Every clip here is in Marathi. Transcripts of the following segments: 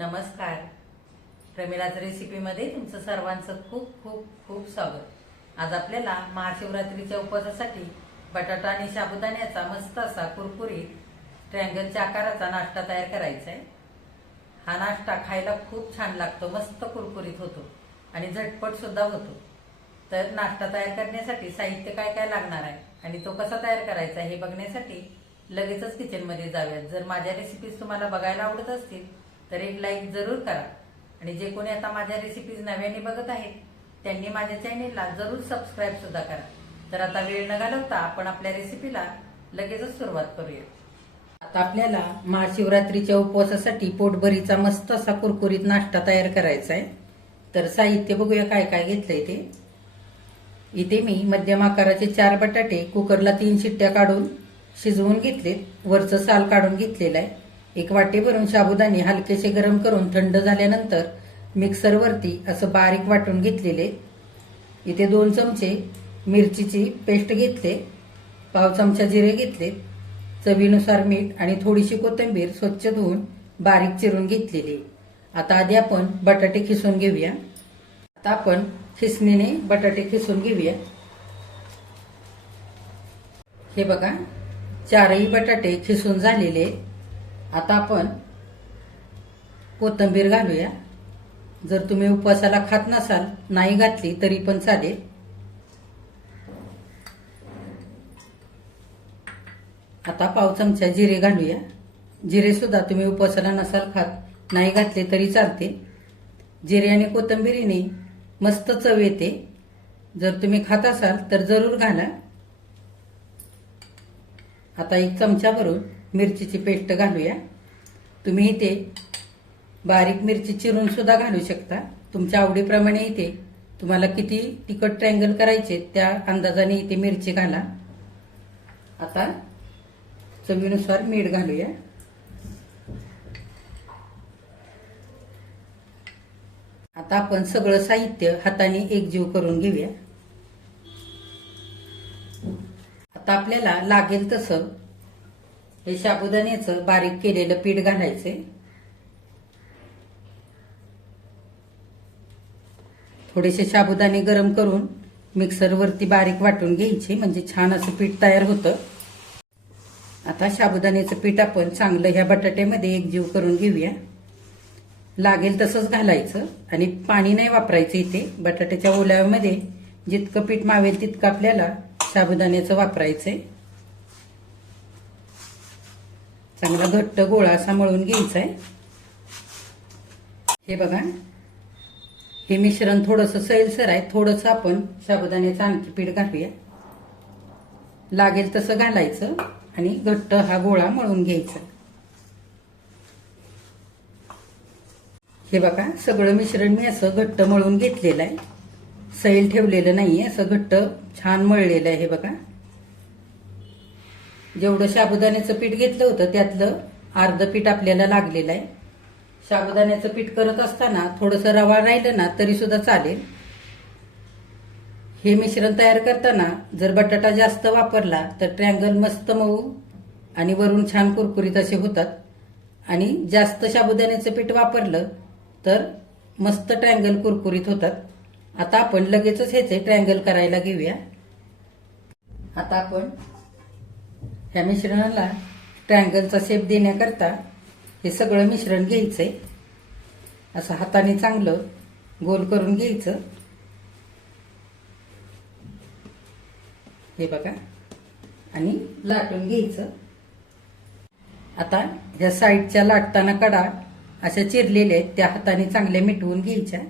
नमस्कार. प्रमिलाच रेसिपीमध्ये तुमचं सर्वांचं खूप खूप खूप स्वागत. आज आपल्याला महाशिवरात्रीच्या उपवासासाठी बटाटा आणि साबुदाण्याचा मस्त असा कुरकुरीत ट्रँगलच्या आकाराचा नाश्ता तयार करायचा आहे हा नाश्ता खायला खूप छान लागतो मस्त कुरकुरीत होतो आणि झटपट सुद्धा होतो. तर नाश्ता तयार करण्यासाठी साहित्य काय काय लागणार आहे आणि तो कसा तयार करायचा हे बघण्यासाठी लगेचच किचनमध्ये जाऊयात. जर माझ्या रेसिपीज तुम्हाला बघायला आवडत असतील तर एक लाईक जरूर करा. आणि जे कोणी आता माझ्या रेसिपीज नव्याने बघत आहेत त्यांनी माझ्या चॅनेलला जरूर सबस्क्राईब सुद्धा करा. तर आता वेळ न घालवता आपण आपल्या रेसिपीला लगेचच सुरुवात करूया. आता आपल्याला महाशिवरात्रीच्या उपवासासाठी पोटभरीचा मस्त असा कुरकुरीत नाश्ता तयार करायचा आहे. तर साहित्य बघूया काय काय घेतलंय ते. इथे मी मध्यम आकाराचे चार बटाटे कुकरला तीन शिट्ट्या काढून शिजवून घेतले वरचं साल काढून घेतलेलं आहे. एक वाटे भरून साबुदाणे हलकेसे गरम करून थंड झाल्यानंतर मिक्सरवरती असं बारीक वाटून घेतलेले. इथे दोन चमचे मिरचीची पेस्ट घेतले. पाव चमचा जिरे घेतले. चवीनुसार मीठ आणि थोडीशी कोथिंबीर स्वच्छ धुवून बारीक चिरून घेतलेली. आता आधी आपण बटाटे खिसून घेऊया. आता आपण खिसणीने बटाटे खिसून घेऊया. हे बघा चारही बटाटे खिसून झालेले. आता आपण कोथिंबीर घालूया. जर तुम्ही उपवासाला खात नसाल नाही घातली तरी पण चालेल. आता पाव चमचा जिरे घालूया. जिरे सुद्धा तुम्ही उपवासाला नसाल खात नाही घातले तरी चालते जिरे आणि कोथिंबिरीने मस्त चव येते. जर तुम्ही खात असाल तर जरूर घाला. आता एक चमचा भरून मिरचीची पेस्ट घालूया. तुम्ही इथे बारीक मिरची चिरून सुद्धा घालू शकता. तुमच्या आवडीप्रमाणे इथे तुम्हाला किती तिखट ट्रँगल करायचे त्या अंदाजाने इथे मिरची घाला. आता चवीनुसार मीठ घालूया. आता आपण सगळं साहित्य हाताने एकजीव करून घेऊया. आता आपल्याला लागेल तसं हे साबुदाण्याचं बारीक केलेलं पीठ घालायचंय. थोडेसे साबुदाणे गरम करून मिक्सरवरती बारीक वाटून घ्यायचे म्हणजे छान असं पीठ तयार होतं. आता साबुदाण्याचं पीठ आपण चांगलं ह्या बटाट्यामध्ये एकजीव करून घेऊया. लागेल तसंच घालायचं आणि पाणी नाही वापरायचं इथे. बटाट्याच्या ओल्यामध्ये जितकं पीठ मावेल तितकं आपल्याला साबुदाण्याचं वापरायचंय. चांगला घट्ट गोळा असा मळून घ्यायचा आहे हे बघा. हे मिश्रण थोडंसं सैलसर आहे थोडंसं आपण साबुदाण्याचं आणखी पीठ घालूया. लागेल तसं घालायचं आणि घट्ट हा गोळा मळून घ्यायचा. हे बघा सगळं मिश्रण मी असं घट्ट मळून घेतलेलं आहे सैल ठेवलेलं नाही असं घट्ट छान मळलेलं आहे हे बघा. जेवढं साबुदाण्याचं पीठ घेतलं होतं त्यातलं अर्ध पीठ आपल्याला लागलेलं आहे. साबुदाण्याचं पीठ करत असताना थोडंसं रवा राहिलं ना तरी सुद्धा चालेल. हे मिश्रण तयार करताना जर बटाटा जास्त वापरला तर ट्रँगल मस्त मऊ आणि वरून छान कुरकुरीत असे होतात. आणि जास्त साबुदाण्याचं पीठ वापरलं तर मस्त ट्रँगल कुरकुरीत होतात. आता आपण लगेचच ह्याचे ट्रँगल करायला घेऊया. आता आपण ह्या मिश्रणाला ट्रँगलचा शेप देण्याकरता हे सगळं मिश्रण घ्यायचंय. असं हाताने चांगलं गोल करून घ्यायचं. हे बघा. आणि लाटून घ्यायचं. आता ह्या साईडच्या लाटताना कडा अशा चिरलेल्या आहेत त्या हाताने चांगल्या मिटवून घ्यायच्या.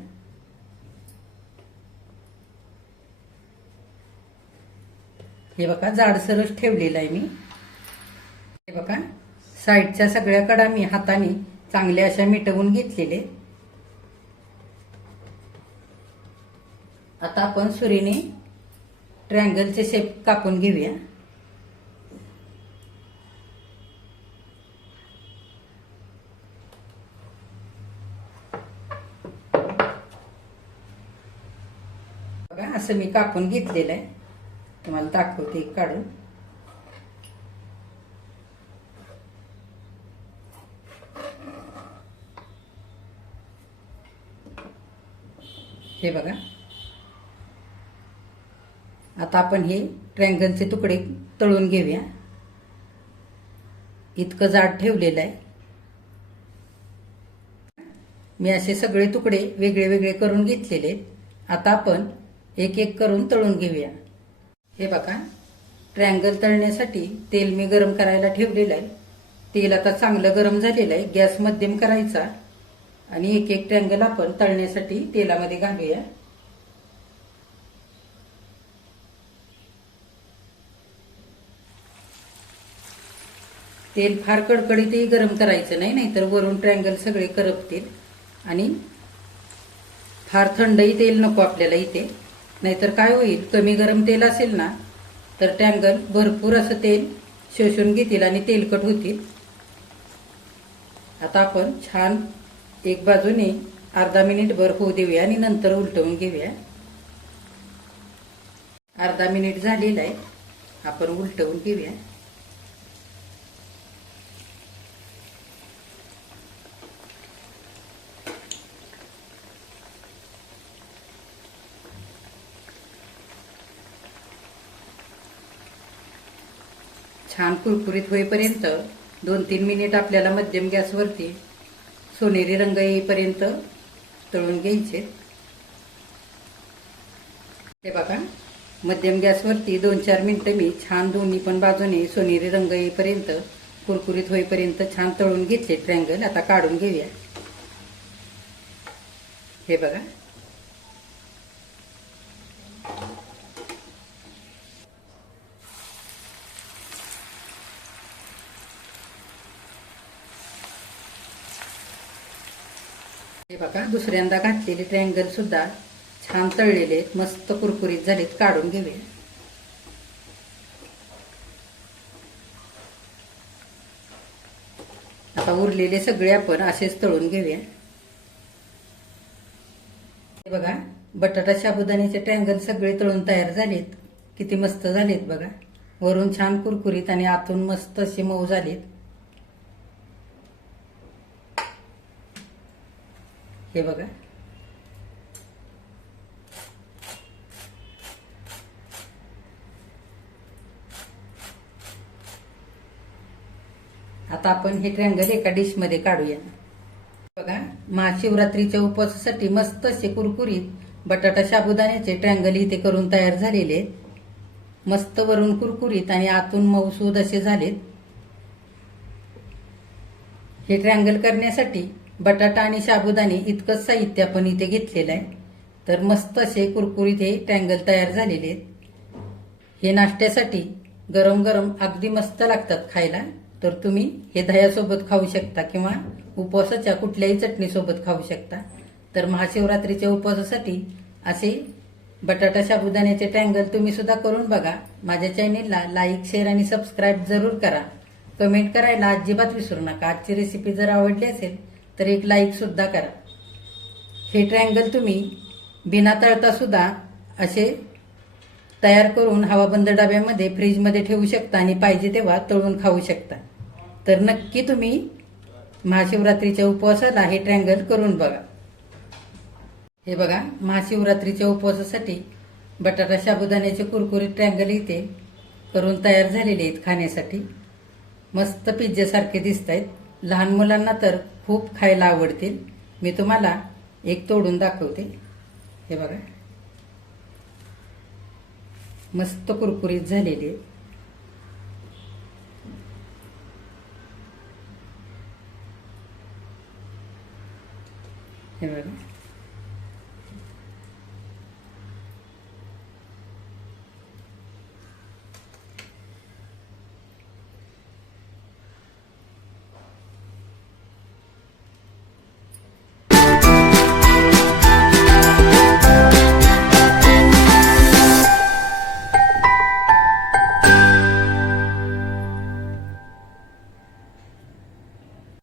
हे बघा जाडसरच ठेवलेलं आहे मी. हे बघा. साईडच्या सगळ्या कडा मी हाताने चांगल्या अशा मिटवून घेतलेले. आता आपण सुरीने ट्रँगलचे शेप कापून घेऊया. बघा असं मी कापून घेतलेलं आहे. तुम्हाला दाखवते काढून. हे बघा. आता आपण हे ट्रँगलचे तुकडे तळून घेऊया. इतकं जाड ठेवलेलं आहे. मी असे सगळे तुकडे वेगळे वेगळे करून घेतलेले आता आपण एक एक करून तळून घेऊया. हे बघा. ट्रँगल तळण्यासाठी तेल मी गरम करायला ठेवलेलं आहे. तेल आता चांगलं गरम झालेलं आहे. गॅस मध्यम करायचा. आणि एक एक ट्रँगल आपण तळण्यासाठी तेलामध्ये घालूया. तेल फार कडकडीतही गरम करायचं नाही नाहीतर वरून ट्रँगल सगळे करपतील. आणि फार थंडही तेल नको आपल्याला इथे. नाहीतर काय होईल कमी गरम तेल असेल ना तर ट्रँगल भरपूर असं तेल शोषून घेतील आणि तेलकट होतील. आता आपण छान एक बाजूने अर्धा मिनिट भर होऊ देऊया आणि नंतर उलटवून घेऊया. अर्धा मिनिट झालेला आहे. आपण उलटवून घेऊया. छान कुरकुरीत होईपर्यंत दोन तीन मिनिट आपल्याला मध्यम गॅसवरती सोनेरी रंग येईपर्यंत तळून घ्यायचे. हे बघा मध्यम गॅसवरती दोन चार मिनटं मी छान दोन्ही पण बाजूने सोनेरी रंग येईपर्यंत कुरकुरीत होईपर्यंत छान तळून घेतले ट्रँगल आता काढून घेऊया. हे बघा हे बघा दुसऱ्यांदा घातलेले ट्रँगल सुद्धा छान तळलेले आहेत मस्त कुरकुरीत झालेत काढून घेऊया. आता उरलेले सगळे आपण असेच तळून घेऊया. हे बघा बटाटा साबुदाण्याचे ट्रँगल सगळे तळून तयार झालेत. किती मस्त झालेत बघा. वरून छान कुरकुरीत आणि आतून मस्त असे मऊ झालेत. हे बघा. आता आपण हे ट्रँगल एका डिशमध्ये काढूया. बघा महाशिवरात्रीच्या उपवासासाठी मस्त असे कुरकुरीत बटाटा साबुदाण्याचे ट्रँगल इथे करून तयार झालेले आहेत. मस्त वरून कुरकुरीत आणि आतून मऊसूद असे झालेत. हे ट्रँगल करण्यासाठी बटाटा आणि साबुदाणे इतकंच साहित्य आपण इथे घेतलेलं आहे. तर मस्त असे कुरकुरीत हे ट्रँगल तयार झालेले आहेत. हे नाश्त्यासाठी गरम गरम अगदी मस्त लागतात खायला. तर तुम्ही हे दह्यासोबत खाऊ शकता किंवा उपवासाच्या कुठल्याही चटणीसोबत खाऊ शकता. तर महाशिवरात्रीच्या उपवासासाठी असे बटाटा साबुदाण्याचे ट्रँगल तुम्ही सुद्धा करून बघा. माझ्या चॅनेलला लाईक शेअर आणि सबस्क्राईब जरूर करा. कमेंट करायला अजिबात विसरू नका. आजची रेसिपी जर आवडली असेल तर एक लाईकसुद्धा करा. हे ट्रँगल तुम्ही बिना तळतासुद्धा असे तयार करून हवाबंद डब्यामध्ये फ्रीजमध्ये ठेवू शकता आणि पाहिजे तेव्हा तळून खाऊ शकता. तर नक्की तुम्ही महाशिवरात्रीच्या उपवासाला हे ट्रँगल करून बघा. हे बघा महाशिवरात्रीच्या उपवासासाठी बटाटा साबुदाण्याचे कुरकुरीत ट्रँगल इथे करून तयार झालेले आहेत खाण्यासाठी. मस्त पिझ्झासारखे दिसत आहेत लहान मुलांना तर खूप खायला आवडतील. मी तुम्हाला एक तोडून दाखवते. हे बघा. मस्त कुरकुरीत झालेली आहे. हे बघा.